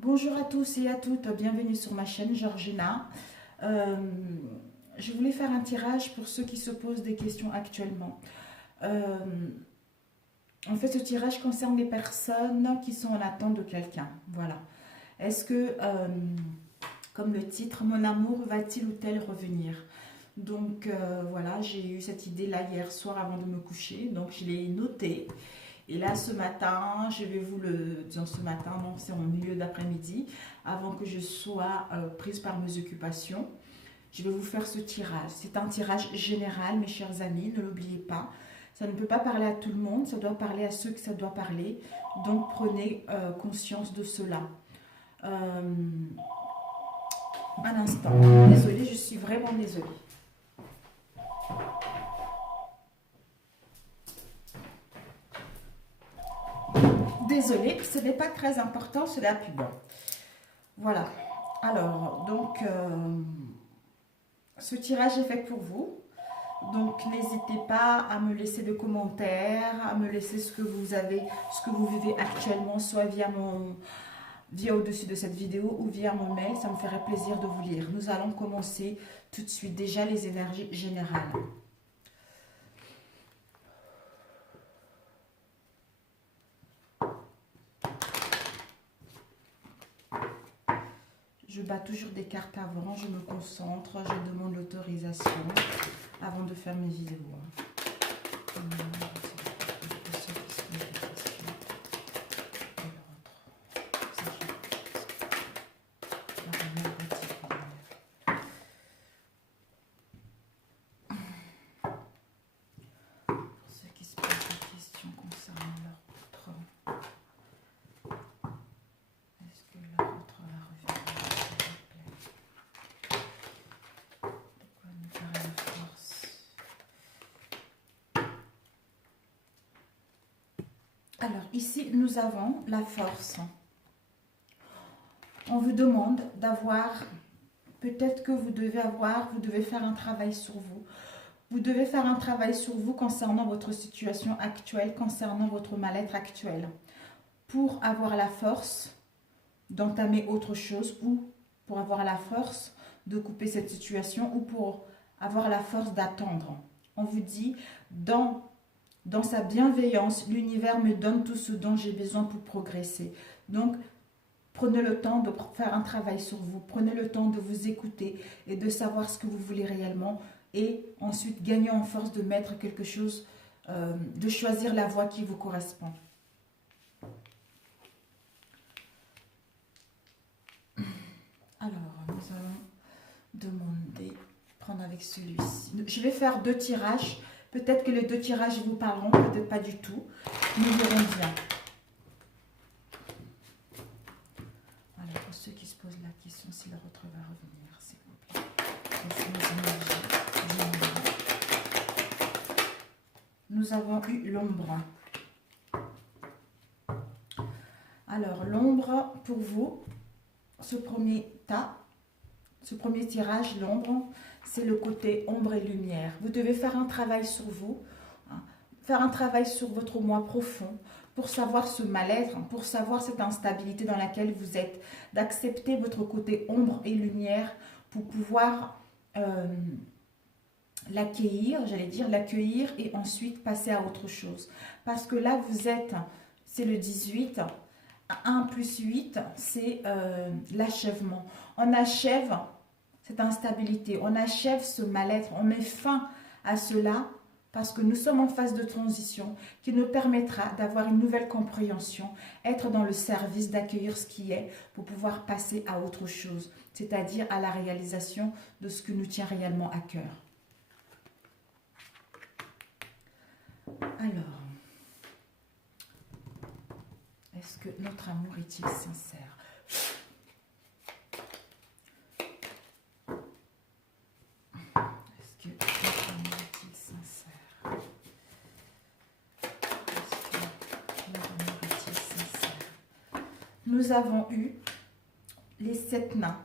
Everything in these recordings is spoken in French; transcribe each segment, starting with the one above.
Bonjour à tous et à toutes, bienvenue sur ma chaîne Georgina. Euh, je voulais faire un tirage pour ceux qui se posent des questions actuellement. Euh, En fait, ce tirage concerne les personnes qui sont en attente de quelqu'un. Voilà. Est-ce que, comme le titre, mon amour va-t-il ou tel revenir? Donc voilà, j'ai eu cette idée là hier soir avant de me coucher, donc je l'ai notée. Et là, ce matin, je vais vous le... Disons ce matin, non, c'est en milieu d'après-midi, avant que je sois prise par mes occupations. Je vais vous faire ce tirage. C'est un tirage général, mes chers amis, ne l'oubliez pas. Ça ne peut pas parler à tout le monde, ça doit parler à ceux que ça doit parler. Donc, prenez conscience de cela. Un instant. Désolée, je suis vraiment désolée. Désolée, ce n'est pas très important, c'est la pub. Voilà. Alors, donc, ce tirage est fait pour vous. Donc, n'hésitez pas à me laisser des commentaires, à me laisser ce que vous avez, ce que vous vivez actuellement, soit via au-dessus de cette vidéo ou via mon mail. Ça me ferait plaisir de vous lire. Nous allons commencer tout de suite déjà les énergies générales. Je bats toujours des cartes avant, je me concentre, je demande l'autorisation avant de faire mes vidéos. Pour ceux qui se posent des questions concernant leur autre, est-ce que leur autre va revenir, s'il vous plaît? De quoi nous faire la force? Alors ici, nous avons la force. On vous demande d'avoir, peut-être que vous devez faire un travail sur vous. Vous devez faire un travail sur vous concernant votre situation actuelle, concernant votre mal-être actuel, pour avoir la force d'entamer autre chose ou pour avoir la force de couper cette situation ou pour avoir la force d'attendre. On vous dit, dans sa bienveillance, l'univers me donne tout ce dont j'ai besoin pour progresser. Donc, prenez le temps de faire un travail sur vous. Prenez le temps de vous écouter et de savoir ce que vous voulez réellement. Et ensuite, gagnez en force de mettre quelque chose, de choisir la voie qui vous correspond. Alors, nous allons demander, prendre avec celui-ci. Je vais faire 2 tirages. Peut-être que les 2 tirages vous parleront, peut-être pas du tout. Nous verrons bien. Alors, pour ceux qui se posent la question si leur autre va revenir, s'il vous plaît. Nous avons eu l'ombre. Alors, l'ombre, pour vous, ce premier tirage, l'ombre, c'est le côté ombre et lumière. Vous devez faire un travail sur vous, hein, faire un travail sur votre moi profond, pour savoir ce mal-être, pour savoir cette instabilité dans laquelle vous êtes, d'accepter votre côté ombre et lumière pour pouvoir l'accueillir, j'allais dire l'accueillir et ensuite passer à autre chose. Parce que là, vous êtes, c'est le 18, 1 plus 8, c'est l'achèvement. On achève cette instabilité, on achève ce mal-être, on met fin à cela parce que nous sommes en phase de transition qui nous permettra d'avoir une nouvelle compréhension, être dans le service, d'accueillir ce qui est pour pouvoir passer à autre chose, c'est-à-dire à la réalisation de ce que nous tient réellement à cœur. Alors, est-ce que notre amour est-il sincère? Est-ce que notre amour est-il sincère? Est-ce que notre amour est-il sincère? Nous avons eu les 7 nains.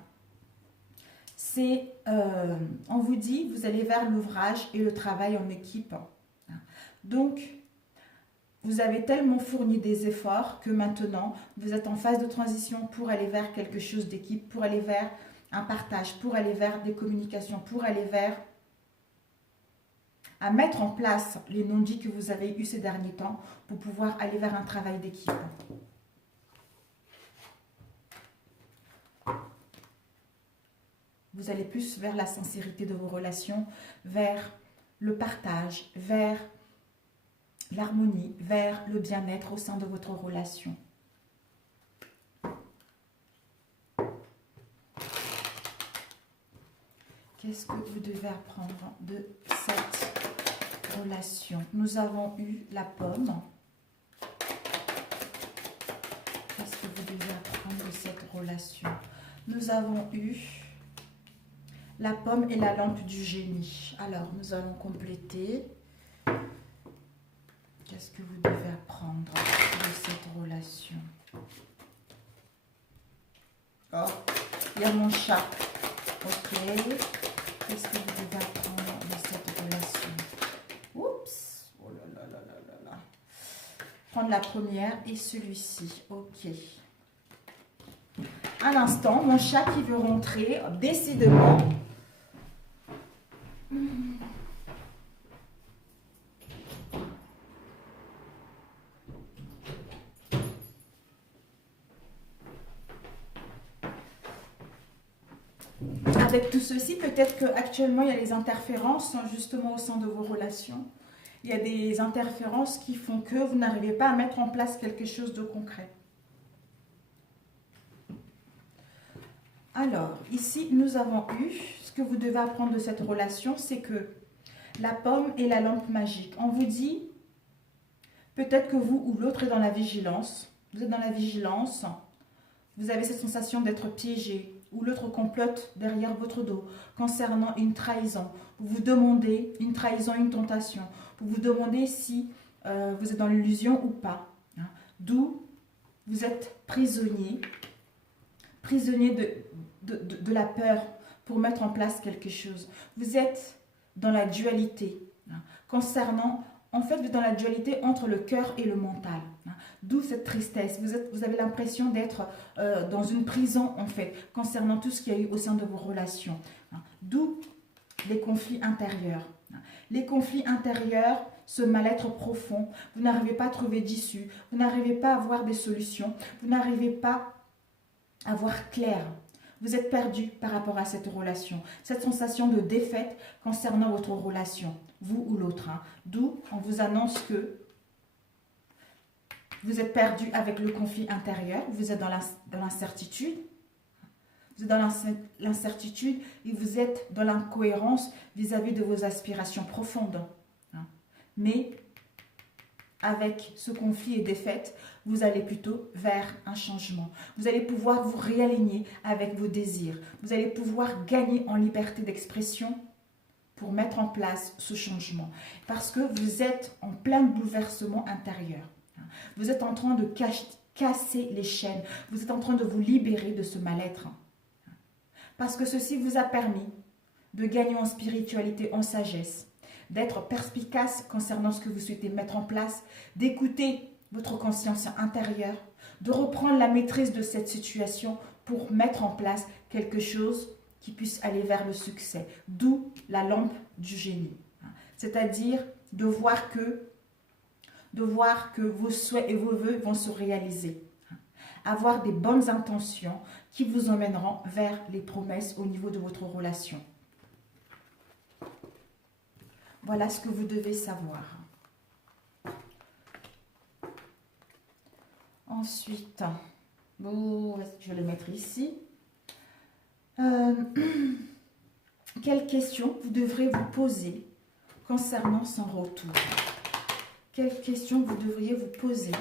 C'est, on vous dit, vous allez vers l'ouvrage et le travail en équipe. Donc, vous avez tellement fourni des efforts que maintenant, vous êtes en phase de transition pour aller vers quelque chose d'équipe, pour aller vers un partage, pour aller vers des communications, pour aller vers à mettre en place les non-dits que vous avez eus ces derniers temps pour pouvoir aller vers un travail d'équipe. Vous allez plus vers la sincérité de vos relations, vers le partage, vers l'harmonie, vers le bien-être au sein de votre relation. Qu'est-ce que vous devez apprendre de cette relation? Nous avons eu la pomme. Qu'est-ce que vous devez apprendre de cette relation? Nous avons eu la pomme et la lampe du génie. Alors, nous allons compléter. Qu'est-ce que vous devez apprendre de cette relation? Oh, il y a mon chat. Ok. Qu'est-ce que vous devez apprendre de cette relation? Oups. Oh là là là là là là. Prendre la première et celui-ci. Ok. Un instant, mon chat qui veut rentrer, décidément. Avec tout ceci, peut-être qu'actuellement, il y a des interférences justement au sein de vos relations. Il y a des interférences qui font que vous n'arrivez pas à mettre en place quelque chose de concret. Alors, ici, nous avons eu, ce que vous devez apprendre de cette relation, c'est que la pomme et la lampe magique. On vous dit, peut-être que vous ou l'autre est dans la vigilance. Vous êtes dans la vigilance, vous avez cette sensation d'être piégé, ou l'autre complote derrière votre dos concernant une trahison. Vous vous demandez, une trahison, une tentation. Vous vous demandez si vous êtes dans l'illusion ou pas. Hein. D'où vous êtes prisonnier de la peur pour mettre en place quelque chose. Vous êtes dans la dualité. Hein. Concernant, en fait, vous êtes dans la dualité entre le cœur et le mental. Hein. D'où cette tristesse. Vous avez l'impression d'être dans une prison, en fait, concernant tout ce qu'il y a eu au sein de vos relations. Hein. D'où les conflits intérieurs. Hein. Les conflits intérieurs, ce mal-être profond, vous n'arrivez pas à trouver d'issue, vous n'arrivez pas à avoir des solutions, vous n'arrivez pas à voir clair. Vous êtes perdu par rapport à cette relation. Cette sensation de défaite concernant votre relation, vous ou l'autre. Hein. D'où on vous annonce que vous êtes perdu avec le conflit intérieur, vous êtes dans l'incertitude. Vous êtes dans l'incertitude et vous êtes dans l'incohérence vis-à-vis de vos aspirations profondes. Hein. Mais avec ce conflit et défaite, vous allez plutôt vers un changement. Vous allez pouvoir vous réaligner avec vos désirs. Vous allez pouvoir gagner en liberté d'expression pour mettre en place ce changement. Parce que vous êtes en plein bouleversement intérieur. Vous êtes en train de casser les chaînes. Vous êtes en train de vous libérer de ce mal-être. Parce que ceci vous a permis de gagner en spiritualité, en sagesse, d'être perspicace concernant ce que vous souhaitez mettre en place, d'écouter votre conscience intérieure, de reprendre la maîtrise de cette situation pour mettre en place quelque chose qui puisse aller vers le succès. D'où la lampe du génie. C'est-à-dire de voir que vos souhaits et vos vœux vont se réaliser. Avoir des bonnes intentions qui vous emmèneront vers les promesses au niveau de votre relation. Voilà ce que vous devez savoir. Ensuite, bon, je vais le mettre ici. Quelles questions vous devrez vous poser concernant son retour? Quelles questions vous devriez vous poser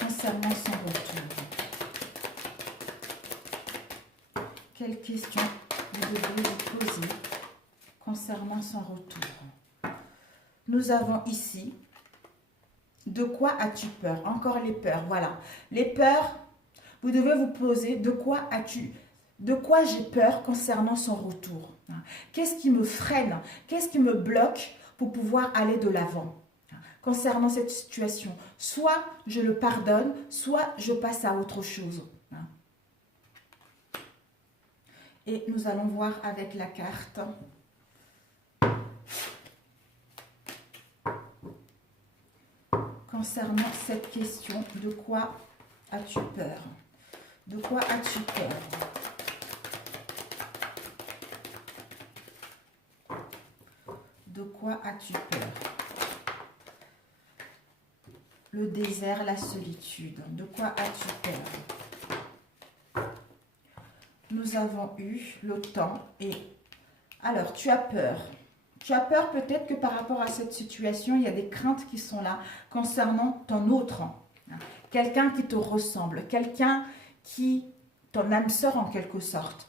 concernant son retour? Quelles questions vous devriez vous poser concernant son retour? Nous avons ici, de quoi as-tu peur? Encore les peurs, voilà. Les peurs, vous devez vous poser, de quoi j'ai peur concernant son retour? Qu'est-ce qui me freine? Qu'est-ce qui me bloque pour pouvoir aller de l'avant? concernant cette situation. Soit je le pardonne, soit je passe à autre chose. Et nous allons voir avec la carte. Concernant cette question, de quoi as-tu peur? De quoi as-tu peur? De quoi as-tu peur? Le désert, la solitude. De quoi as-tu peur? Nous avons eu le temps et... Alors, tu as peur. Tu as peur peut-être que par rapport à cette situation, il y a des craintes qui sont là concernant ton autre. Quelqu'un qui te ressemble, quelqu'un qui... ton âme sœur en quelque sorte.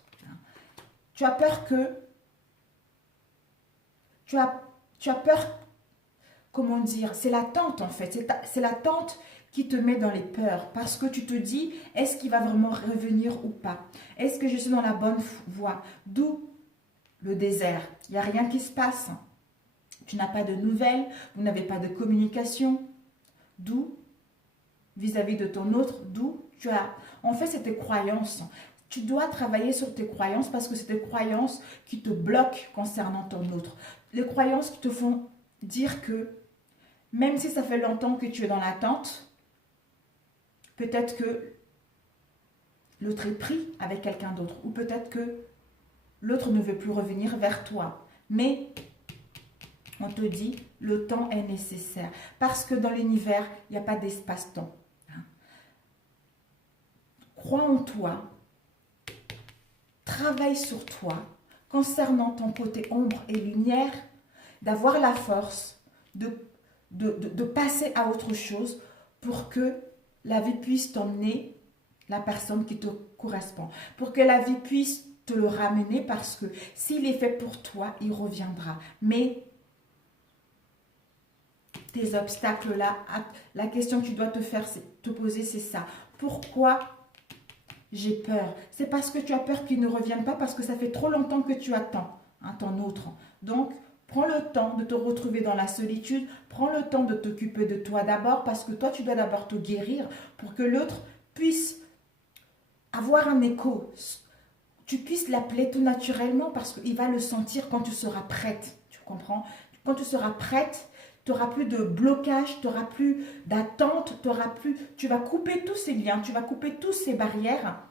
Tu as peur que... Tu as peur, comment dire, c'est l'attente en fait, c'est l'attente qui te met dans les peurs parce que tu te dis, est-ce qu'il va vraiment revenir ou pas? Est-ce que je suis dans la bonne voie? D'où le désert, il n'y a rien qui se passe, tu n'as pas de nouvelles, vous n'avez pas de communication, d'où vis-à-vis de ton autre, d'où tu as, en fait c'est tes croyances. Tu dois travailler sur tes croyances parce que c'est tes croyances qui te bloquent concernant ton autre. Les croyances qui te font dire que même si ça fait longtemps que tu es dans l'attente, peut-être que l'autre est pris avec quelqu'un d'autre ou peut-être que l'autre ne veut plus revenir vers toi. Mais on te dit, le temps est nécessaire parce que dans l'univers, il n'y a pas d'espace-temps. Crois en toi. Travaille sur toi concernant ton côté ombre et lumière, d'avoir la force de passer à autre chose pour que la vie puisse t'emmener la personne qui te correspond, pour que la vie puisse te le ramener parce que s'il est fait pour toi, il reviendra. Mais tes obstacles là, la question que tu dois te poser, c'est ça. Pourquoi j'ai peur? C'est parce que tu as peur qu'il ne revienne pas, parce que ça fait trop longtemps que tu attends ton autre. Donc, prends le temps de te retrouver dans la solitude. Prends le temps de t'occuper de toi d'abord, parce que toi, tu dois d'abord te guérir pour que l'autre puisse avoir un écho. Tu puisses l'appeler tout naturellement parce qu'il va le sentir quand tu seras prête. Tu comprends? Quand tu seras prête, tu n'auras plus de blocage, tu n'auras plus d'attente, tu vas couper tous ces liens, tu vas couper toutes ces barrières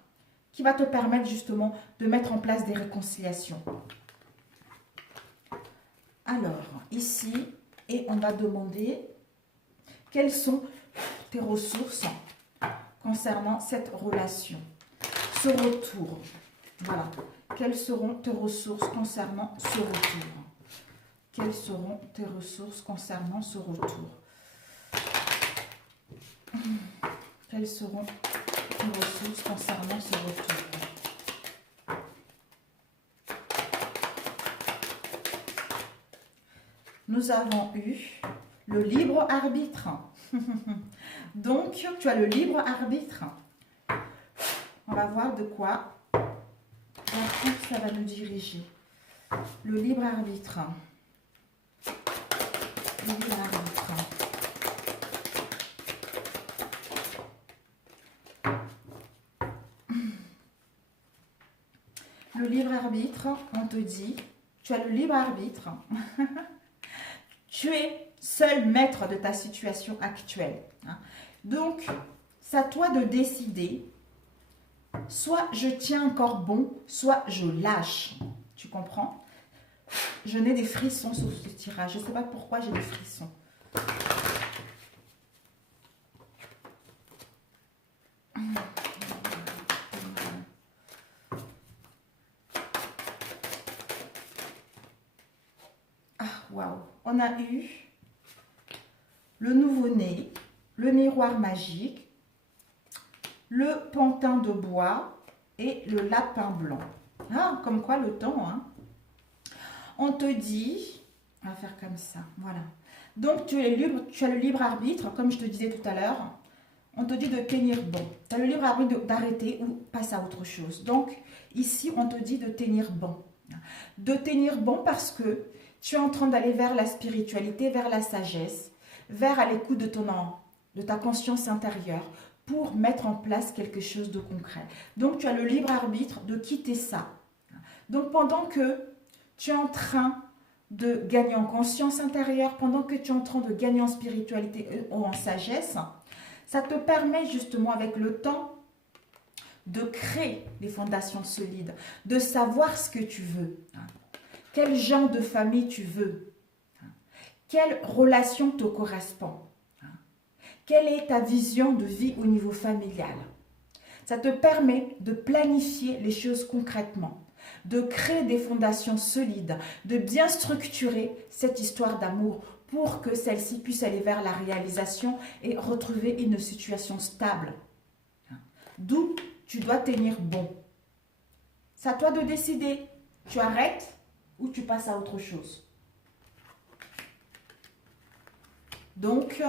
qui va te permettre justement de mettre en place des réconciliations. Alors, ici, et on va demander quelles sont tes ressources concernant cette relation, ce retour. Voilà, quelles seront tes ressources concernant ce retour? Quelles seront tes ressources concernant ce retour? Quelles seront tes ressources concernant ce retour? Nous avons eu le libre arbitre. Donc, tu as le libre arbitre. On va voir de quoi ça va nous diriger. Le libre arbitre. Le libre arbitre. Le libre arbitre, on te dit, tu as le libre arbitre. Tu es seul maître de ta situation actuelle. Donc, c'est à toi de décider. Soit je tiens encore bon, soit je lâche. Tu comprends? Je n'ai des frissons sur ce tirage. Je ne sais pas pourquoi j'ai des frissons. Ah, waouh. On a eu le nouveau-né, le miroir magique, le pantin de bois et le lapin blanc. Ah, comme quoi le temps, hein. On te dit, on va faire comme ça, voilà. Donc, tu as le libre arbitre, comme je te disais tout à l'heure. On te dit de tenir bon. Tu as le libre arbitre d'arrêter ou passer à autre chose. Donc, ici, on te dit de tenir bon. De tenir bon parce que tu es en train d'aller vers la spiritualité, vers la sagesse, vers à l'écoute de ta conscience intérieure pour mettre en place quelque chose de concret. Donc, tu as le libre arbitre de quitter ça. Donc, pendant que tu es en train de gagner en conscience intérieure, pendant que tu es en train de gagner en spiritualité ou en sagesse, ça te permet justement avec le temps de créer des fondations solides, de savoir ce que tu veux, quel genre de famille tu veux, quelle relation te correspond, quelle est ta vision de vie au niveau familial. Ça te permet de planifier les choses concrètement, de créer des fondations solides, de bien structurer cette histoire d'amour pour que celle-ci puisse aller vers la réalisation et retrouver une situation stable. D'où tu dois tenir bon. C'est à toi de décider. Tu arrêtes ou tu passes à autre chose. Donc,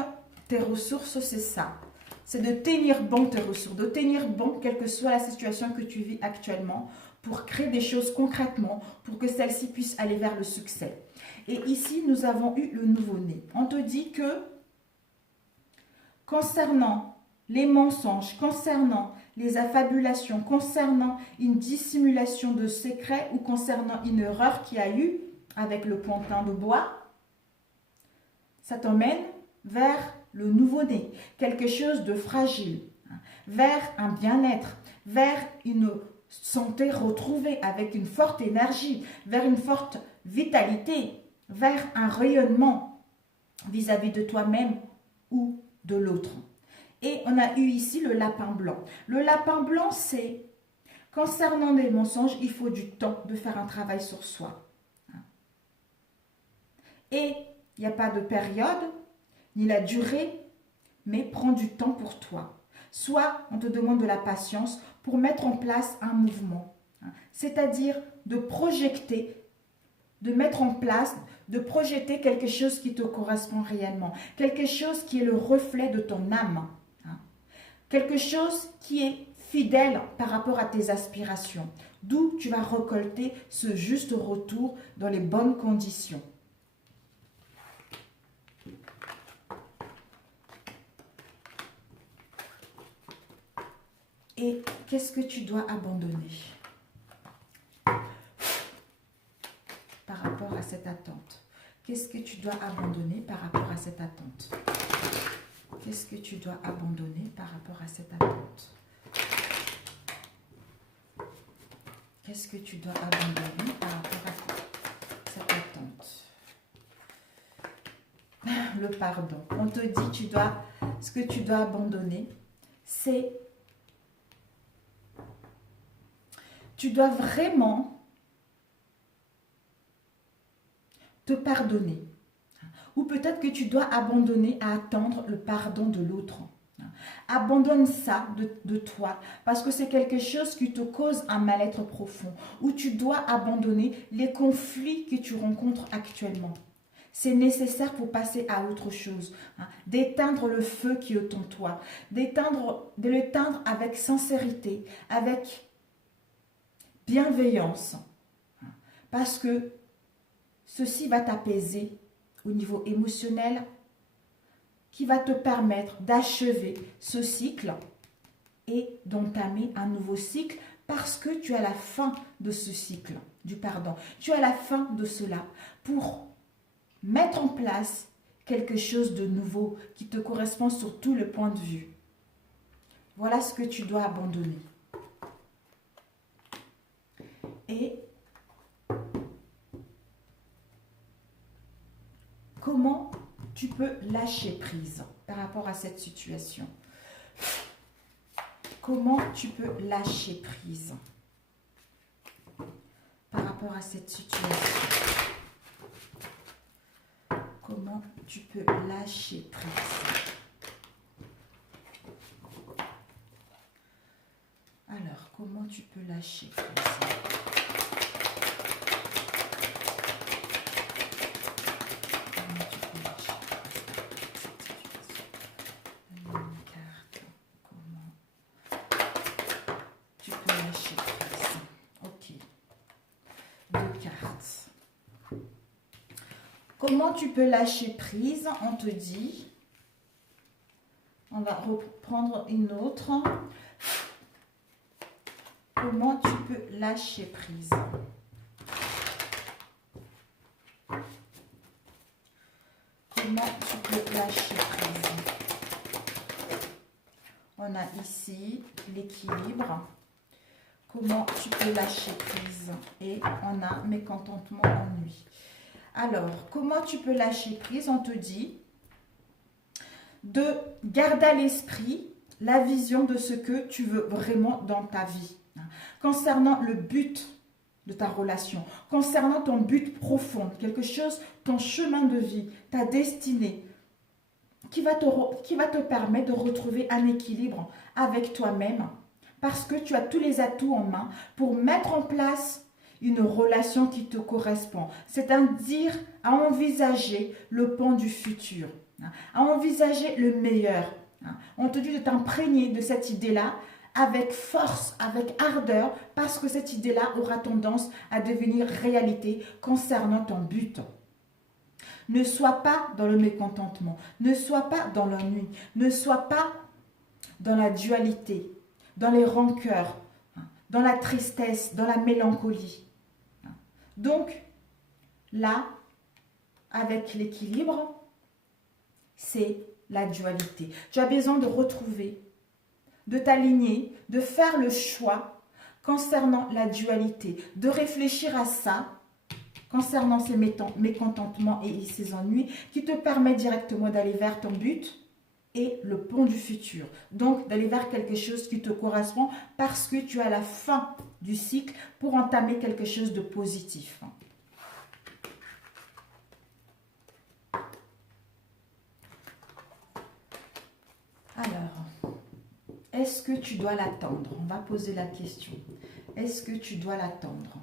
tes ressources, c'est ça. C'est de tenir bon tes ressources, de tenir bon quelle que soit la situation que tu vis actuellement pour créer des choses concrètement, pour que celle-ci puisse aller vers le succès. Et ici, nous avons eu le nouveau-né. On te dit que concernant les mensonges, concernant les affabulations, concernant une dissimulation de secrets ou concernant une erreur qu'il y a eu avec le plantain de bois, ça t'emmène vers le nouveau-né, quelque chose de fragile, vers un bien-être, vers une santé retrouvée avec une forte énergie, vers une forte vitalité, vers un rayonnement vis-à-vis de toi-même ou de l'autre. Et on a eu ici le lapin blanc. Le lapin blanc, c'est concernant les mensonges, il faut du temps de faire un travail sur soi. Et il n'y a pas de période, ni la durée, mais prends du temps pour toi. Soit on te demande de la patience pour mettre en place un mouvement, c'est-à-dire de projeter, de mettre en place, de projeter quelque chose qui te correspond réellement, quelque chose qui est le reflet de ton âme, quelque chose qui est fidèle par rapport à tes aspirations, d'où tu vas récolter ce juste retour dans les bonnes conditions. Et qu'est-ce que tu dois abandonner par rapport à cette attente? Qu'est-ce que tu dois abandonner par rapport à cette attente? Qu'est-ce que tu dois abandonner par rapport à cette attente? Qu'est-ce que tu dois abandonner par rapport à cette attente? Le pardon. On te dit, ce que tu dois abandonner, c'est... Tu dois vraiment te pardonner. Ou peut-être que tu dois abandonner à attendre le pardon de l'autre. Abandonne ça de toi parce que c'est quelque chose qui te cause un mal-être profond. Ou tu dois abandonner les conflits que tu rencontres actuellement. C'est nécessaire pour passer à autre chose. D'éteindre le feu qui est en toi. De l'éteindre avec sincérité, avec bienveillance, parce que ceci va t'apaiser au niveau émotionnel, qui va te permettre d'achever ce cycle et d'entamer un nouveau cycle, parce que tu es à la fin de ce cycle du pardon. Tu es à la fin de cela pour mettre en place quelque chose de nouveau qui te correspond sur tout le point de vue. Voilà ce que tu dois abandonner. Et comment tu peux lâcher prise par rapport à cette situation? Comment tu peux lâcher prise par rapport à cette situation? Comment tu peux lâcher prise? Alors, comment tu peux lâcher prise? Comment tu peux lâcher prise? On te dit, On va reprendre une autre. Comment tu peux lâcher prise? Comment tu peux lâcher prise? On a ici l'équilibre. Comment tu peux lâcher prise? Et on a mécontentement, ennui. Alors, comment tu peux lâcher prise? On te dit de garder à l'esprit la vision de ce que tu veux vraiment dans ta vie. Concernant le but de ta relation, concernant ton but profond, quelque chose, ton chemin de vie, ta destinée, qui va te permettre de retrouver un équilibre avec toi-même, parce que tu as tous les atouts en main pour mettre en place une relation qui te correspond. C'est-à-dire à envisager le pan du futur, à envisager le meilleur. On te dit de t'imprégner de cette idée-là avec force, avec ardeur, parce que cette idée-là aura tendance à devenir réalité concernant ton but. Ne sois pas dans le mécontentement, ne sois pas dans l'ennui, ne sois pas dans la dualité, dans les rancœurs, dans la tristesse, dans la mélancolie. Donc, là, avec l'équilibre, c'est la dualité. Tu as besoin de retrouver, de t'aligner, de faire le choix concernant la dualité, de réfléchir à ça, concernant ces mécontentements et ces ennuis, qui te permettent directement d'aller vers ton but et le pont du futur. Donc, d'aller vers quelque chose qui te correspond parce que tu es à la fin du cycle pour entamer quelque chose de positif. Alors, est-ce que tu dois l'attendre? On va poser la question. Est-ce que tu dois l'attendre?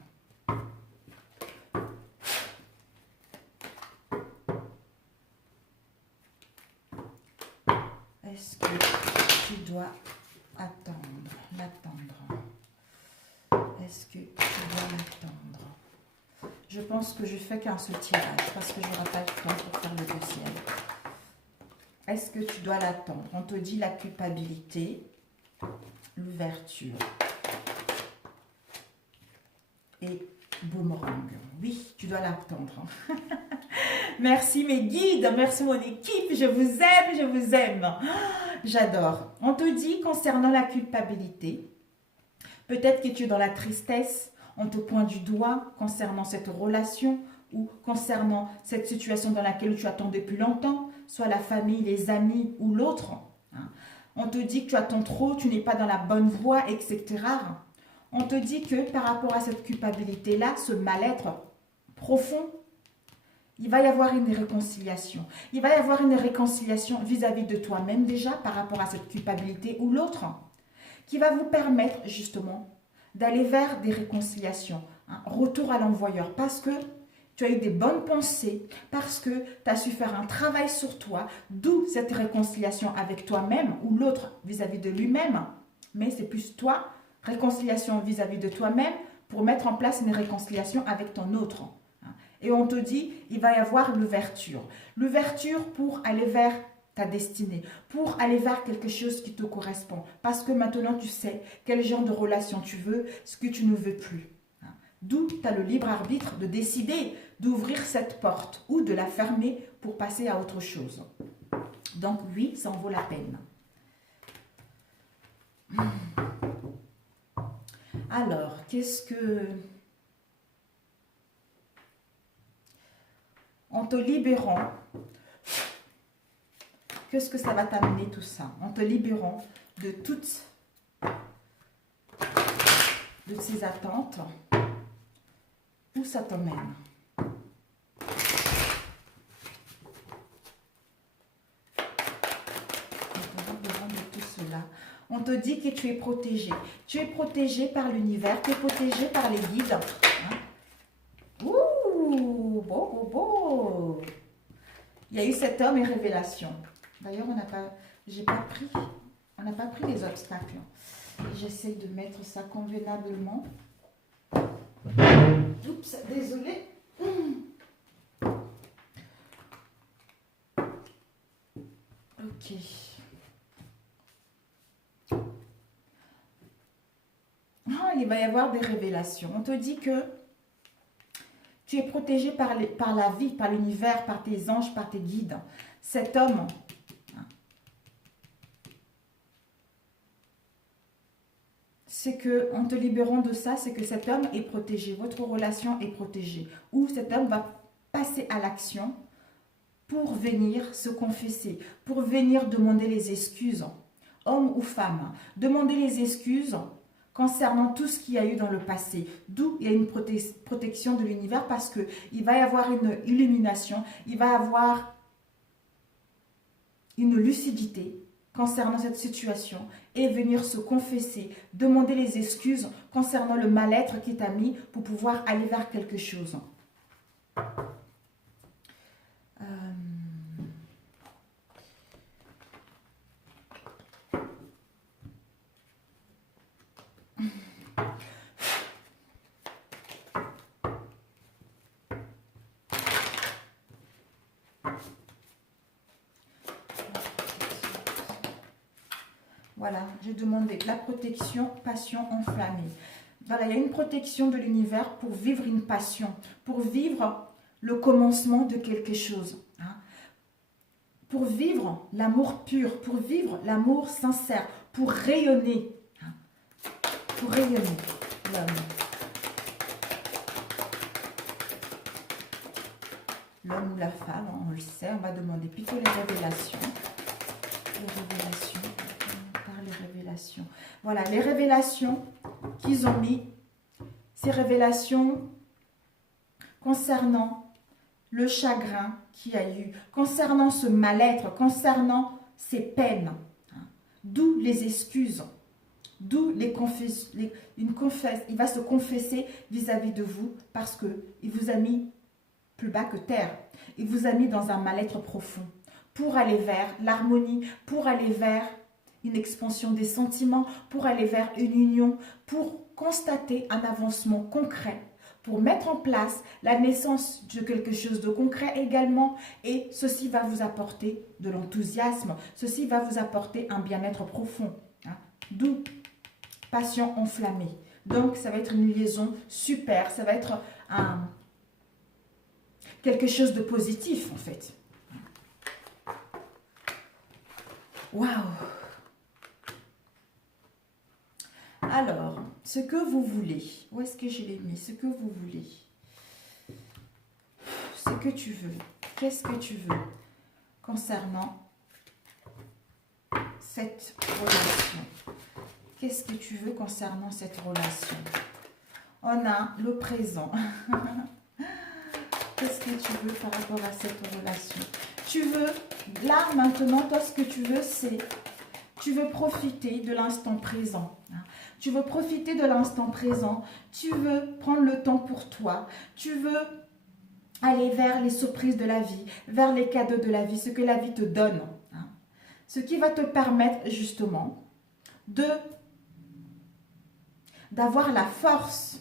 Est-ce que tu dois l'attendre? Est-ce que tu dois l'attendre? Je pense que je fais qu'un seul tirage parce que je n'aurai pas le temps pour faire le deuxième. Est-ce que tu dois l'attendre? On te dit la culpabilité, l'ouverture et boomerang. Oui, tu dois l'attendre. Merci mes guides, merci mon équipe, je vous aime, je vous aime. J'adore. On te dit concernant la culpabilité, peut-être que tu es dans la tristesse, on te pointe du doigt concernant cette relation ou concernant cette situation dans laquelle tu attends depuis longtemps, soit la famille, les amis ou l'autre. On te dit que tu attends trop, tu n'es pas dans la bonne voie, etc. On te dit que par rapport à cette culpabilité-là, ce mal-être profond, il va y avoir une réconciliation. Il va y avoir une réconciliation vis-à-vis de toi-même déjà par rapport à cette culpabilité ou l'autre, qui va vous permettre justement d'aller vers des réconciliations. Retour à l'envoyeur parce que tu as eu des bonnes pensées, parce que tu as su faire un travail sur toi, d'où cette réconciliation avec toi-même ou l'autre vis-à-vis de lui-même. Mais c'est plus toi, réconciliation vis-à-vis de toi-même pour mettre en place une réconciliation avec ton autre. Et on te dit, il va y avoir l'ouverture. L'ouverture pour aller vers ta destinée, pour aller vers quelque chose qui te correspond. Parce que maintenant, tu sais quel genre de relation tu veux, ce que tu ne veux plus. D'où tu as le libre arbitre de décider d'ouvrir cette porte ou de la fermer pour passer à autre chose. Donc oui, ça en vaut la peine. Alors, qu'est-ce que... En te libérant, qu'est-ce que ça va t'amener tout ça? En te libérant de toutes ces attentes, où ça t'emmène? On te dit que tu es protégé. Tu es protégé par l'univers, tu es protégé par les guides. Ouh, beau, beau, beau. Il y a eu cet homme et révélation. D'ailleurs, on n'a pas pris les obstacles. J'essaie de mettre ça convenablement. Oups, désolé. Ok. il va y avoir des révélations. On te dit que tu es protégé par la vie, par l'univers, par tes anges, par tes guides. Cet homme, c'est que en te libérant de ça, c'est que cet homme est protégé. Votre relation est protégée. Ou cet homme va passer à l'action pour venir se confesser, pour venir demander les excuses, homme ou femme. Demander les excuses concernant tout ce qu'il y a eu dans le passé. D'où il y a une protection de l'univers parce qu'il va y avoir une illumination, il va y avoir une lucidité concernant cette situation et venir se confesser, demander les excuses concernant le mal-être qui t'a mis pour pouvoir aller vers quelque chose. Voilà, j'ai demandé la protection, passion enflammée. Voilà, il y a une protection de l'univers pour vivre une passion, pour vivre le commencement de quelque chose. Hein, pour vivre l'amour pur, pour vivre l'amour sincère, pour rayonner. Hein, pour rayonner l'homme. L'homme ou la femme, on le sait, on va demander plutôt les révélations. Les révélations. Voilà, les révélations qu'ils ont mis, ces révélations concernant le chagrin qu'il y a eu, concernant ce mal-être, concernant ces peines, hein, d'où les excuses, d'où il va se confesser vis-à-vis de vous parce qu'il vous a mis plus bas que terre, il vous a mis dans un mal-être profond pour aller vers l'harmonie, pour aller vers une expansion des sentiments, pour aller vers une union, pour constater un avancement concret, pour mettre en place la naissance de quelque chose de concret également. Et ceci va vous apporter de l'enthousiasme, ceci va vous apporter un bien-être profond. Hein, d'où passion enflammée. Donc, ça va être une liaison super, ça va être quelque chose de positif en fait. Waouh! Alors, ce que vous voulez, où est-ce que je l'ai mis? Ce que vous voulez, ce que tu veux, qu'est-ce que tu veux concernant cette relation? Qu'est-ce que tu veux concernant cette relation? On a le présent. Qu'est-ce que tu veux par rapport à cette relation? Tu veux, là, maintenant, toi, ce que tu veux, c'est, tu veux profiter de l'instant présent. Tu veux profiter de l'instant présent, tu veux prendre le temps pour toi, tu veux aller vers les surprises de la vie, vers les cadeaux de la vie, ce que la vie te donne. Hein. Ce qui va te permettre justement d'avoir la force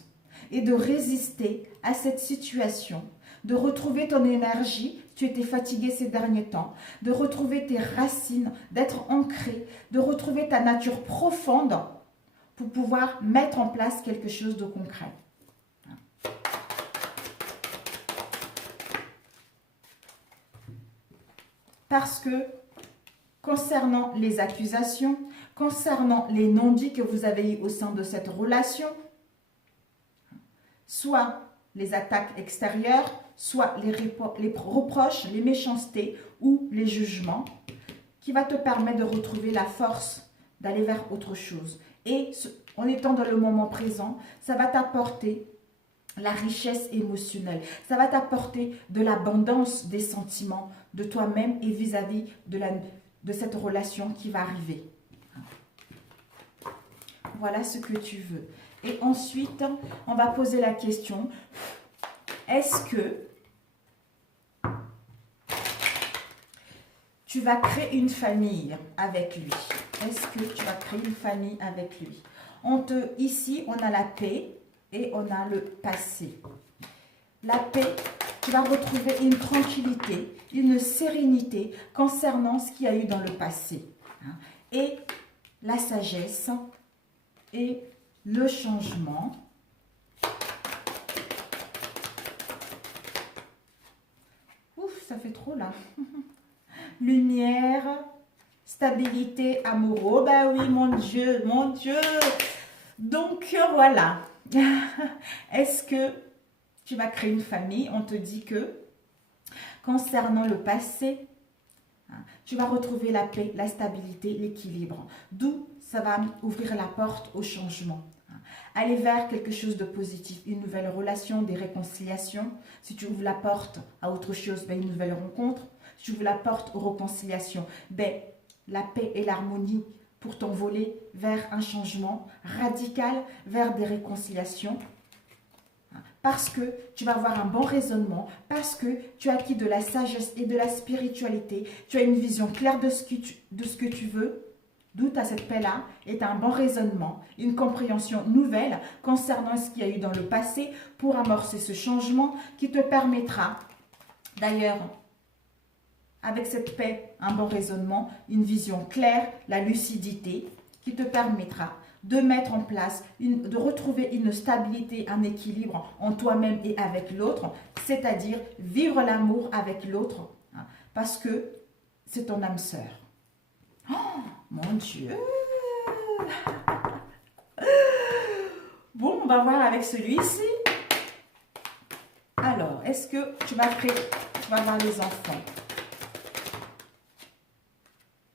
et de résister à cette situation, de retrouver ton énergie, tu étais fatigué ces derniers temps, de retrouver tes racines, d'être ancré, de retrouver ta nature profonde, pour pouvoir mettre en place quelque chose de concret. Parce que concernant les accusations, concernant les non-dits que vous avez eu au sein de cette relation, soit les attaques extérieures, soit les reproches, les méchancetés ou les jugements, qui va te permettre de retrouver la force d'aller vers autre chose. Et en étant dans le moment présent, ça va t'apporter la richesse émotionnelle. Ça va t'apporter de l'abondance des sentiments de toi-même et vis-à-vis de cette relation qui va arriver. Voilà ce que tu veux. Et ensuite, on va poser la question, est-ce que tu vas créer une famille avec lui? Est-ce que tu vas créer une famille avec lui? Ici, on a la paix et on a le passé. La paix, tu vas retrouver une tranquillité, une sérénité concernant ce qu'il y a eu dans le passé. Et la sagesse et le changement. Ouf, ça fait trop là. Lumière, stabilité, amour. Oh bah oui, mon Dieu, mon Dieu. Donc voilà. Est-ce que tu vas créer une famille? On te dit que concernant le passé, tu vas retrouver la paix, la stabilité, l'équilibre. D'où ça va ouvrir la porte au changement. Aller vers quelque chose de positif, une nouvelle relation, des réconciliations. Si tu ouvres la porte à autre chose, ben, une nouvelle rencontre. Si tu ouvres la porte aux réconciliations, ben, la paix et l'harmonie pour t'envoler vers un changement radical, vers des réconciliations. Parce que tu vas avoir un bon raisonnement, parce que tu as acquis de la sagesse et de la spiritualité, tu as une vision claire de ce que tu veux, d'où tu as cette paix-là, et tu as un bon raisonnement, une compréhension nouvelle concernant ce qu'il y a eu dans le passé pour amorcer ce changement qui te permettra, d'ailleurs, avec cette paix, un bon raisonnement, une vision claire, la lucidité, qui te permettra de mettre en place, de retrouver une stabilité, un équilibre en toi-même et avec l'autre, c'est-à-dire vivre l'amour avec l'autre, hein, parce que c'est ton âme sœur. Oh, mon Dieu! Bon, on va voir avec celui-ci. Alors, est-ce que tu vas voir les enfants?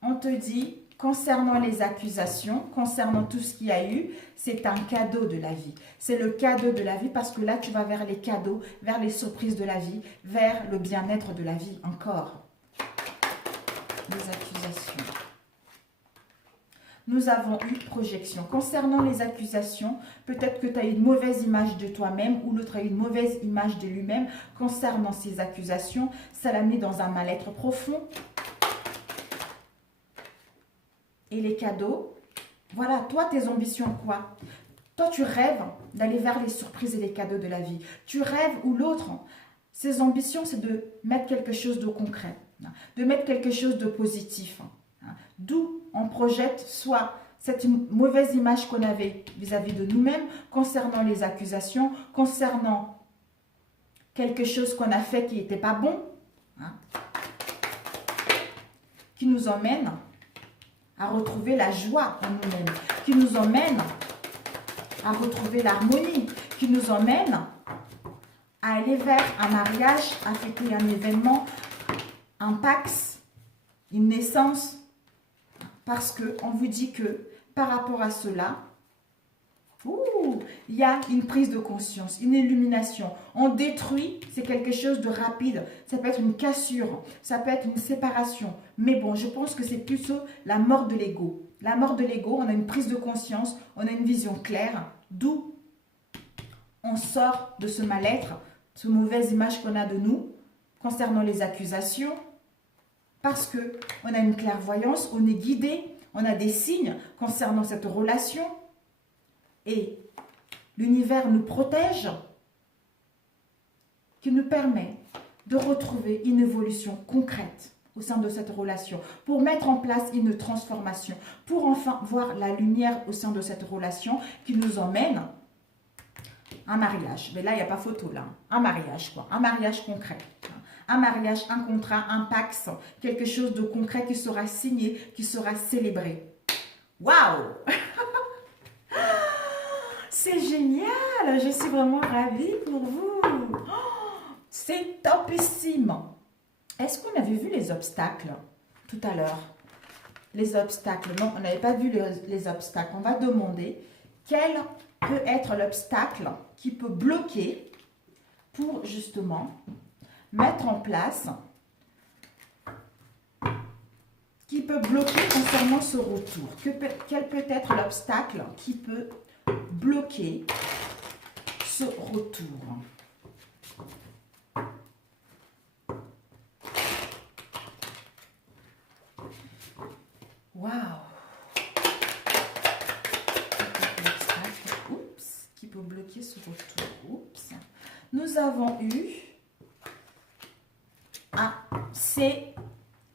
On te dit, concernant les accusations, concernant tout ce qu'il y a eu, c'est un cadeau de la vie. C'est le cadeau de la vie parce que là, tu vas vers les cadeaux, vers les surprises de la vie, vers le bien-être de la vie encore. Les accusations. Nous avons eu projection. Concernant les accusations, peut-être que tu as une mauvaise image de toi-même ou l'autre a une mauvaise image de lui-même. Concernant ces accusations, ça l'a mis dans un mal-être profond. Et les cadeaux, voilà, toi, tes ambitions, quoi? Toi, tu rêves d'aller vers les surprises et les cadeaux de la vie. Tu rêves ou l'autre, ses ambitions, c'est de mettre quelque chose de concret, de mettre quelque chose de positif. D'où on projette soit cette mauvaise image qu'on avait vis-à-vis de nous-mêmes, concernant les accusations, concernant quelque chose qu'on a fait qui n'était pas bon, qui nous emmène à retrouver la joie en nous-mêmes, qui nous emmène à retrouver l'harmonie, qui nous emmène à aller vers un mariage, à fêter un événement, un pax, une naissance, parce qu'on vous dit que par rapport à cela, il y a une prise de conscience, une illumination. On détruit, c'est quelque chose de rapide. Ça peut être une cassure, ça peut être une séparation. Mais bon, je pense que c'est plutôt la mort de l'ego. La mort de l'ego, on a une prise de conscience, on a une vision claire, d'où on sort de ce mal-être, cette mauvaise image qu'on a de nous, concernant les accusations, parce qu'on a une clairvoyance, on est guidé, on a des signes concernant cette relation, et l'univers nous protège, qui nous permet de retrouver une évolution concrète au sein de cette relation, pour mettre en place une transformation, pour enfin voir la lumière au sein de cette relation qui nous emmène à un mariage. Mais là, il n'y a pas photo là. Un mariage, quoi. Un mariage concret. Un mariage, un contrat, un pax, quelque chose de concret qui sera signé, qui sera célébré. Waouh! C'est génial! Je suis vraiment ravie pour vous. C'est topissime! Est-ce qu'on avait vu les obstacles tout à l'heure? Les obstacles, non, on n'avait pas vu les obstacles. On va demander quel peut être l'obstacle qui peut bloquer pour justement mettre en place, qui peut bloquer concernant ce retour. Quel peut être l'obstacle qui peut bloquer ce retour? Waouh! Oups, qui peut bloquer ce retour? Oups. Nous avons eu c'est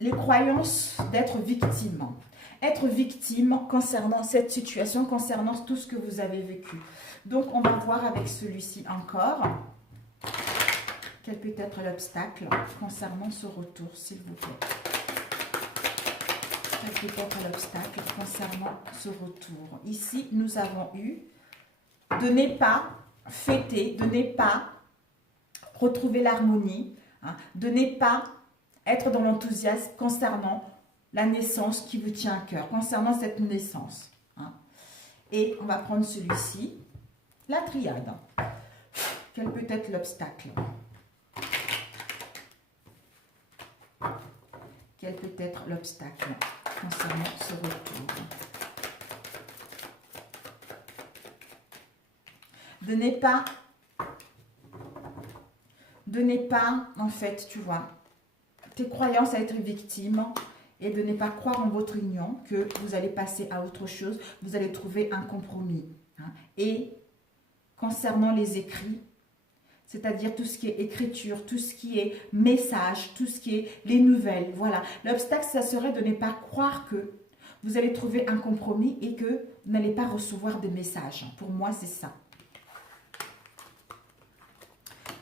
les croyances d'être victime. être victime concernant cette situation, concernant tout ce que vous avez vécu. Donc, on va voir avec celui-ci encore. Quel peut être l'obstacle concernant ce retour, s'il vous plaît? Quel peut être l'obstacle concernant ce retour? Ici, nous avons eu de ne pas fêter, de ne pas retrouver l'harmonie, hein, de ne pas être dans l'enthousiasme concernant la naissance qui vous tient à cœur, concernant cette naissance. Hein. Et on va prendre celui-ci, la triade. Quel peut être l'obstacle? Quel peut être l'obstacle concernant ce retour? De ne pas, en fait, tu vois, tes croyances à être victime et de ne pas croire en votre union, que vous allez passer à autre chose, vous allez trouver un compromis. Hein. Et concernant les écrits, c'est-à-dire tout ce qui est écriture, tout ce qui est message, tout ce qui est les nouvelles, voilà. L'obstacle, ça serait de ne pas croire que vous allez trouver un compromis et que vous n'allez pas recevoir des messages. Pour moi, c'est ça.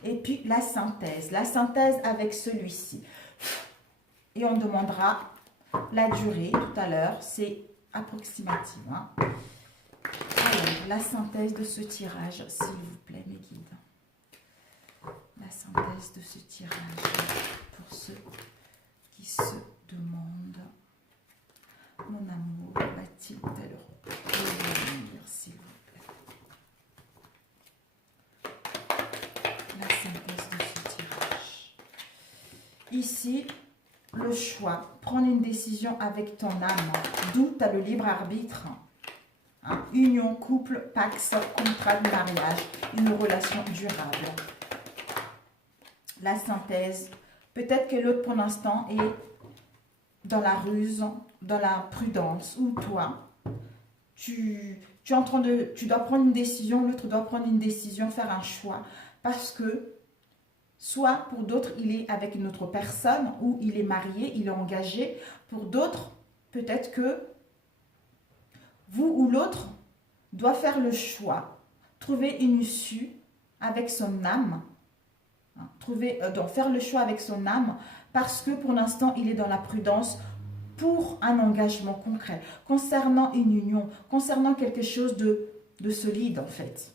Et puis, la synthèse avec celui-ci. Et on demandera la durée tout à l'heure, c'est approximatif. Hein. Alors, la synthèse de ce tirage, s'il vous plaît, mes guides. La synthèse de ce tirage pour ceux qui se demandent, mon amour va-t-il revenir, s'il vous plaît. La synthèse de ce tirage. Ici, le choix, prendre une décision avec ton âme, d'où tu as le libre arbitre. Hein? Union, couple, pax, contrat de mariage, une relation durable. La synthèse, peut-être que l'autre pour l'instant est dans la ruse, dans la prudence, ou toi, tu es en train de, tu dois prendre une décision, l'autre doit prendre une décision, faire un choix, parce que soit pour d'autres, il est avec une autre personne, ou il est marié, il est engagé. Pour d'autres, peut-être que vous ou l'autre doit faire le choix, trouver une issue avec son âme, hein, faire le choix avec son âme, parce que pour l'instant, il est dans la prudence pour un engagement concret, concernant une union, concernant quelque chose de solide en fait.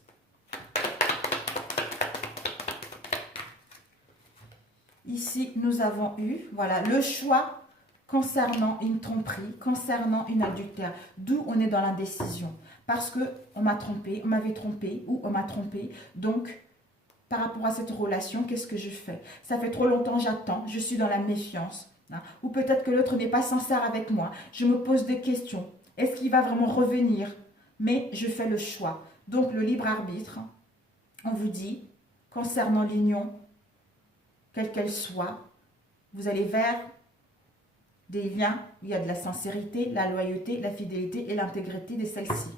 Ici, nous avons eu, voilà, le choix concernant une tromperie, concernant une adultère, d'où on est dans l'indécision. Parce qu'on m'a trompé, on m'avait trompé ou on m'a trompé. Donc, par rapport à cette relation, qu'est-ce que je fais? Ça fait trop longtemps, j'attends, je suis dans la méfiance. Hein, ou peut-être que l'autre n'est pas sincère avec moi. Je me pose des questions. Est-ce qu'il va vraiment revenir? Mais je fais le choix. Donc, le libre arbitre, on vous dit, concernant l'union, quelle qu'elle soit, vous allez vers des liens où il y a de la sincérité, la loyauté, la fidélité et l'intégrité de celle-ci.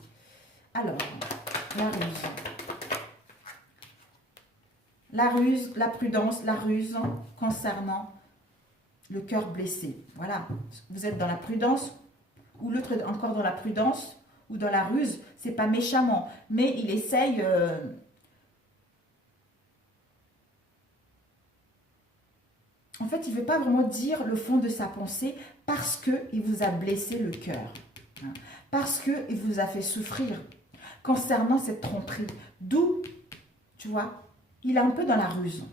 Alors, la ruse. La ruse, la prudence, la ruse concernant le cœur blessé. Voilà, vous êtes dans la prudence ou l'autre est encore dans la prudence ou dans la ruse. C'est pas méchamment, mais il essaye... En fait, il ne veut pas vraiment dire le fond de sa pensée parce qu'il vous a blessé le cœur. Hein, parce qu'il vous a fait souffrir concernant cette tromperie. D'où, tu vois, il est un peu dans la ruse.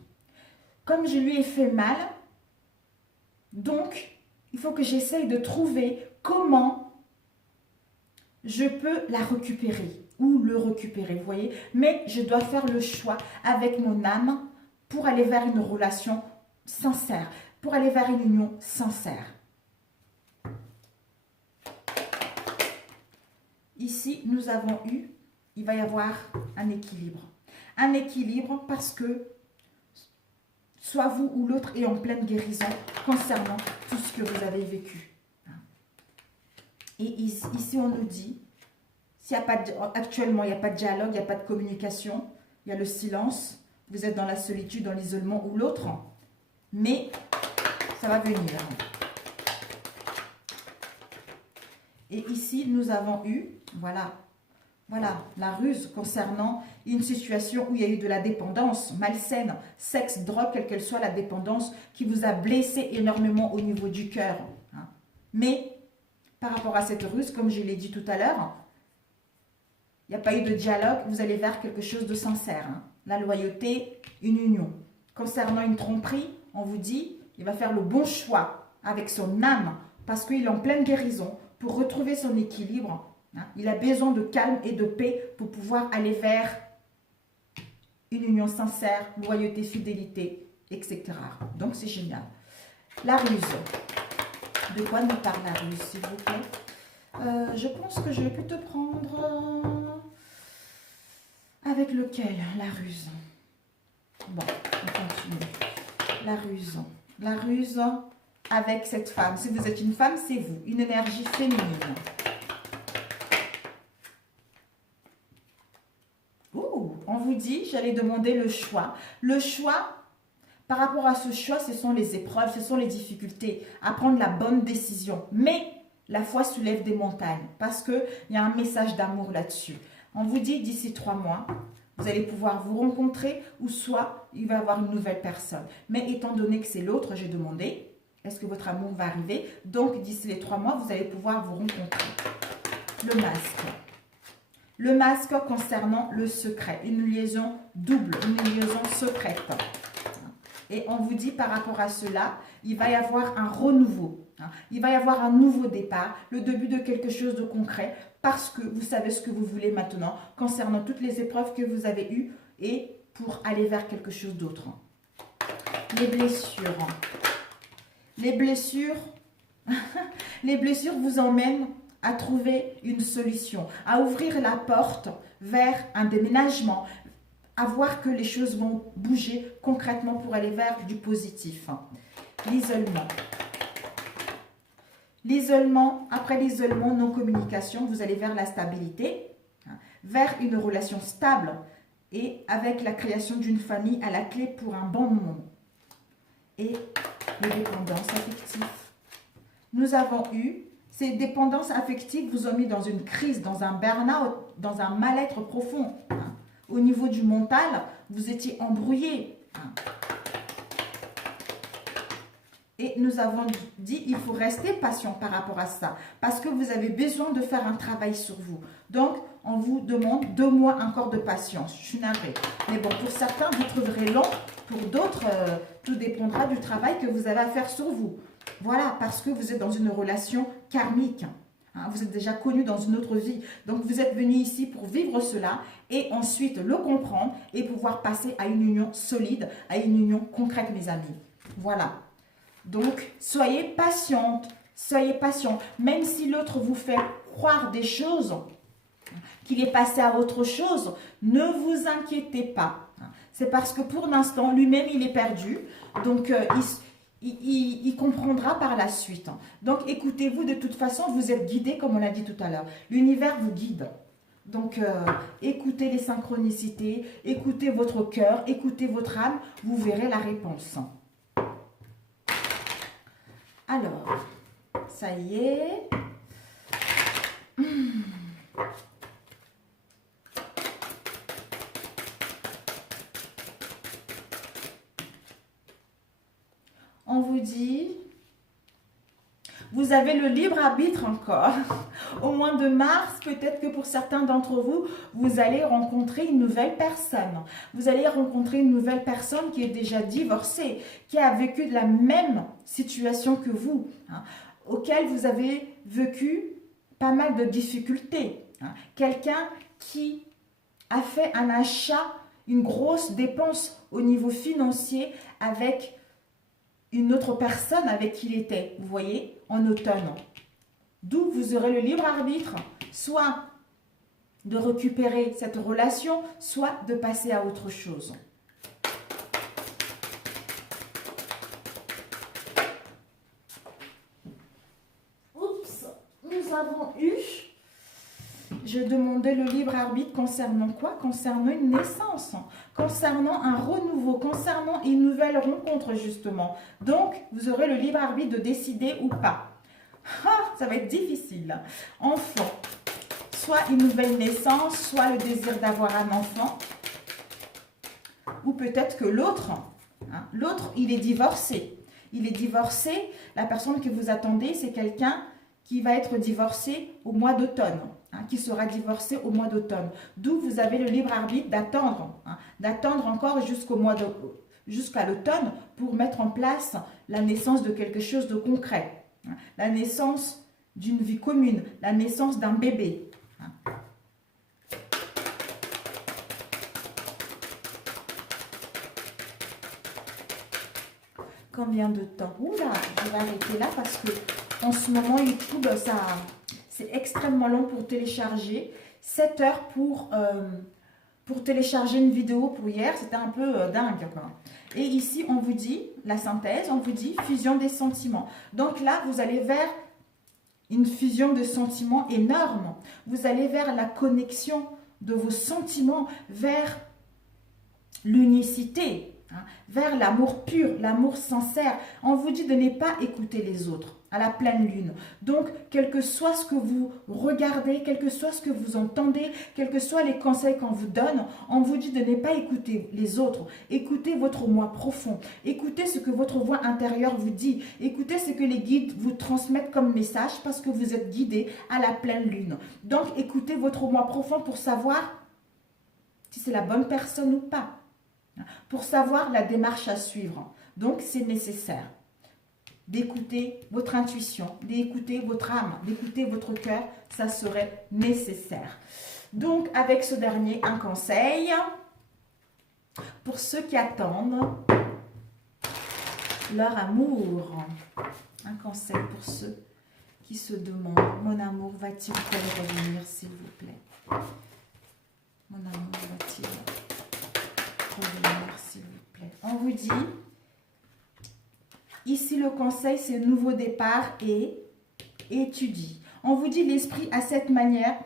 Comme je lui ai fait mal, donc, il faut que j'essaye de trouver comment je peux la récupérer ou le récupérer, vous voyez. Mais je dois faire le choix avec mon âme pour aller vers une relation sincère, pour aller vers une union sincère. Ici, nous avons eu, il va y avoir un équilibre. Un équilibre parce que soit vous ou l'autre est en pleine guérison concernant tout ce que vous avez vécu. Et ici, on nous dit, actuellement, il n'y a pas de dialogue, il n'y a pas de communication, il y a le silence, vous êtes dans la solitude, dans l'isolement ou l'autre, mais ça va venir. Et ici, nous avons eu, voilà, la ruse concernant une situation où il y a eu de la dépendance malsaine, sexe, drogue, quelle qu'elle soit la dépendance, qui vous a blessé énormément au niveau du cœur. Hein. Mais par rapport à cette ruse, comme je l'ai dit tout à l'heure, il n'y a pas eu de dialogue, vous allez vers quelque chose de sincère. Hein. La loyauté, une union. Concernant une tromperie, on vous dit, il va faire le bon choix avec son âme, parce qu'il est en pleine guérison, pour retrouver son équilibre. Il a besoin de calme et de paix pour pouvoir aller vers une union sincère, loyauté, fidélité, etc. Donc, c'est génial. La ruse. De quoi nous parle la ruse, s'il vous plaît? Je pense que je vais plutôt prendre... Avec lequel? La ruse. Bon, on continue. La ruse. La ruse avec cette femme. Si vous êtes une femme, c'est vous. Une énergie féminine. On vous dit, j'allais demander le choix. Le choix, par rapport à ce choix, ce sont les épreuves, ce sont les difficultés à prendre la bonne décision. Mais la foi soulève des montagnes parce qu'il y a un message d'amour là-dessus. On vous dit, d'ici 3 mois, vous allez pouvoir vous rencontrer ou soit il va y avoir une nouvelle personne. Mais étant donné que c'est l'autre, j'ai demandé, est-ce que votre amour va arriver? Donc, d'ici les 3 mois, vous allez pouvoir vous rencontrer. Le masque. Le masque concernant le secret, une liaison double, une liaison secrète. Et on vous dit par rapport à cela, il va y avoir un renouveau. Il va y avoir un nouveau départ, le début de quelque chose de concret, parce que vous savez ce que vous voulez maintenant, concernant toutes les épreuves que vous avez eues, et pour aller vers quelque chose d'autre. Les blessures. Les blessures, les blessures vous emmènent à trouver une solution, à ouvrir la porte vers un déménagement, à voir que les choses vont bouger concrètement pour aller vers du positif. L'isolement. L'isolement, après l'isolement, non-communication, vous allez vers la stabilité, vers une relation stable et avec la création d'une famille à la clé pour un bon moment. Et les dépendances affectives. Nous avons eu ces dépendances affectives vous ont mis dans une crise, dans un burn-out, dans un mal-être profond. Au niveau du mental, vous étiez embrouillé. Et nous avons dit, il faut rester patient par rapport à ça. Parce que vous avez besoin de faire un travail sur vous. Donc, on vous demande 2 mois encore de patience. Je suis navrée. Mais bon, pour certains, vous trouverez long. Pour d'autres, tout dépendra du travail que vous avez à faire sur vous. Voilà, parce que vous êtes dans une relation karmique. Vous êtes déjà connu dans une autre vie. Donc, vous êtes venu ici pour vivre cela et ensuite le comprendre et pouvoir passer à une union solide, à une union concrète, mes amis. Voilà. Donc, soyez patiente, soyez patient. Même si l'autre vous fait croire des choses, qu'il est passé à autre chose, ne vous inquiétez pas. C'est parce que pour l'instant, lui-même, il est perdu. Donc, il comprendra par la suite. Donc, écoutez-vous. De toute façon, vous êtes guidé, comme on l'a dit tout à l'heure. L'univers vous guide. Donc, écoutez les synchronicités, écoutez votre cœur, écoutez votre âme. Vous verrez la réponse. Alors, ça y est. On vous dit, vous avez le libre arbitre encore. Au mois de mars, peut-être que pour certains d'entre vous, vous allez rencontrer une nouvelle personne. Vous allez rencontrer une nouvelle personne qui est déjà divorcée, qui a vécu de la même situation que vous, auquel vous avez vécu pas mal de difficultés. Quelqu'un qui a fait un achat, une grosse dépense au niveau financier avec une autre personne avec qui il était, vous voyez, en automne. D'où vous aurez le libre arbitre, soit de récupérer cette relation, soit de passer à autre chose. Oups, nous avons eu, je demandais le libre arbitre concernant quoi? Concernant une naissance, concernant un renouveau, concernant une nouvelle rencontre justement. Donc, vous aurez le libre arbitre de décider ou pas. Ah, ça va être difficile. Enfant, soit une nouvelle naissance, soit le désir d'avoir un enfant. Ou peut-être que l'autre, hein, l'autre, il est divorcé. Il est divorcé, la personne que vous attendez, c'est quelqu'un qui va être divorcé au mois d'automne, hein, qui sera divorcé au mois d'automne. D'où vous avez le libre arbitre d'attendre, hein, d'attendre encore jusqu'à l'automne pour mettre en place la naissance de quelque chose de concret, hein, la naissance d'une vie commune, la naissance d'un bébé. Hein. Combien de temps? Oula, je vais arrêter là parce que en ce moment, YouTube, c'est extrêmement long pour télécharger. 7 heures pour télécharger une vidéo pour hier, c'était un peu dingue, quoi. Et ici, on vous dit, la synthèse, on vous dit fusion des sentiments. Donc là, vous allez vers une fusion de sentiments énorme. Vous allez vers la connexion de vos sentiments, vers l'unicité, hein, vers l'amour pur, l'amour sincère. On vous dit de ne pas écouter les autres à la pleine lune. Donc, quel que soit ce que vous regardez, quel que soit ce que vous entendez, quels que soient les conseils qu'on vous donne, on vous dit de ne pas écouter les autres. Écoutez votre moi profond. Écoutez ce que votre voix intérieure vous dit. Écoutez ce que les guides vous transmettent comme message parce que vous êtes guidé à la pleine lune. Donc, écoutez votre moi profond pour savoir si c'est la bonne personne ou pas, pour savoir la démarche à suivre. Donc, c'est nécessaire d'écouter votre intuition, d'écouter votre âme, d'écouter votre cœur, ça serait nécessaire. Donc, avec ce dernier, un conseil pour ceux qui attendent leur amour. Un conseil pour ceux qui se demandent, mon amour va-t-il revenir, s'il vous plaît? Mon amour va-t-il revenir, s'il vous plaît? On vous dit, ici le conseil c'est nouveau départ et étudie. On vous dit l'esprit a cette manière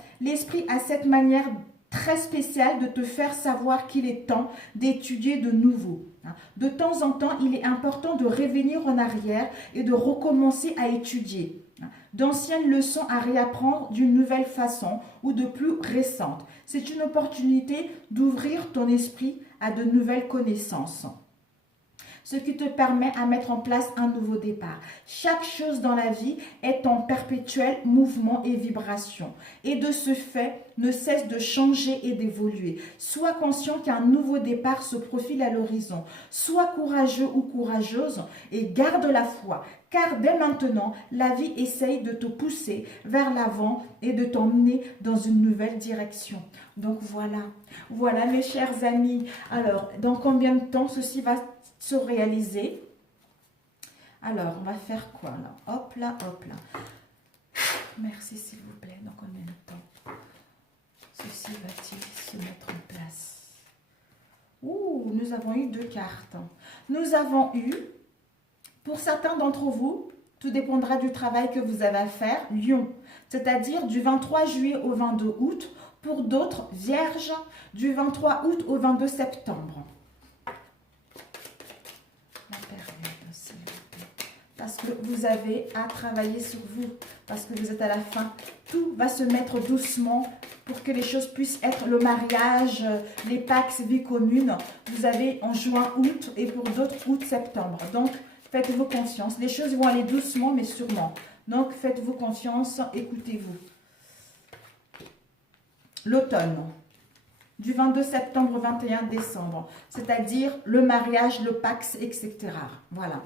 très spéciale de te faire savoir qu'il est temps d'étudier de nouveau. De temps en temps, il est important de revenir en arrière et de recommencer à étudier. D'anciennes leçons à réapprendre d'une nouvelle façon ou de plus récentes. C'est une opportunité d'ouvrir ton esprit à de nouvelles connaissances, ce qui te permet à mettre en place un nouveau départ. Chaque chose dans la vie est en perpétuel mouvement et vibration, et de ce fait, ne cesse de changer et d'évoluer. Sois conscient qu'un nouveau départ se profile à l'horizon. Sois courageux ou courageuse et garde la foi, car dès maintenant, la vie essaye de te pousser vers l'avant et de t'emmener dans une nouvelle direction. Donc voilà mes chers amis. Alors, dans combien de temps ceci va se réaliser? Alors, on va faire quoi là? Hop là, hop là. Merci s'il vous plaît. Dans combien de temps ceci va-t-il se mettre en place? Ouh, nous avons eu 2 cartes. Nous avons eu, pour certains d'entre vous, tout dépendra du travail que vous avez à faire, Lion, c'est-à-dire du 23 juillet au 22 août. Pour d'autres, Vierge, du 23 août au 22 septembre. Parce que vous avez à travailler sur vous, parce que vous êtes à la fin. Tout va se mettre doucement pour que les choses puissent être le mariage, les Pax, vie commune. Vous avez en juin, août et pour d'autres, août, septembre. Donc, faites-vous confiance. Les choses vont aller doucement, mais sûrement. Donc, faites-vous confiance, écoutez-vous. L'automne, du 22 septembre au 21 décembre, c'est-à-dire le mariage, le Pax, etc. Voilà.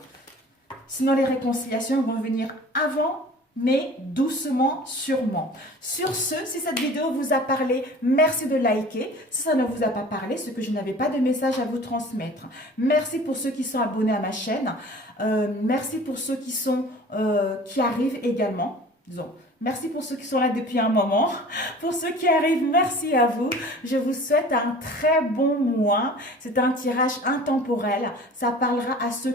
Sinon, les réconciliations vont venir avant, mais doucement, sûrement. Sur ce, si cette vidéo vous a parlé, merci de liker. Si ça ne vous a pas parlé, c'est que je n'avais pas de message à vous transmettre. Merci pour ceux qui sont abonnés à ma chaîne. Merci pour ceux qui arrivent également. Disons, merci pour ceux qui sont là depuis un moment. Pour ceux qui arrivent, merci à vous. Je vous souhaite un très bon mois. C'est un tirage intemporel. Ça parlera à ceux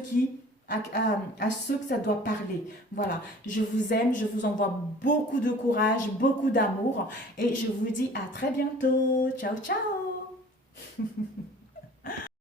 à ceux que ça doit parler. Voilà, je vous aime, je vous envoie beaucoup de courage, beaucoup d'amour et je vous dis à très bientôt. Ciao, ciao.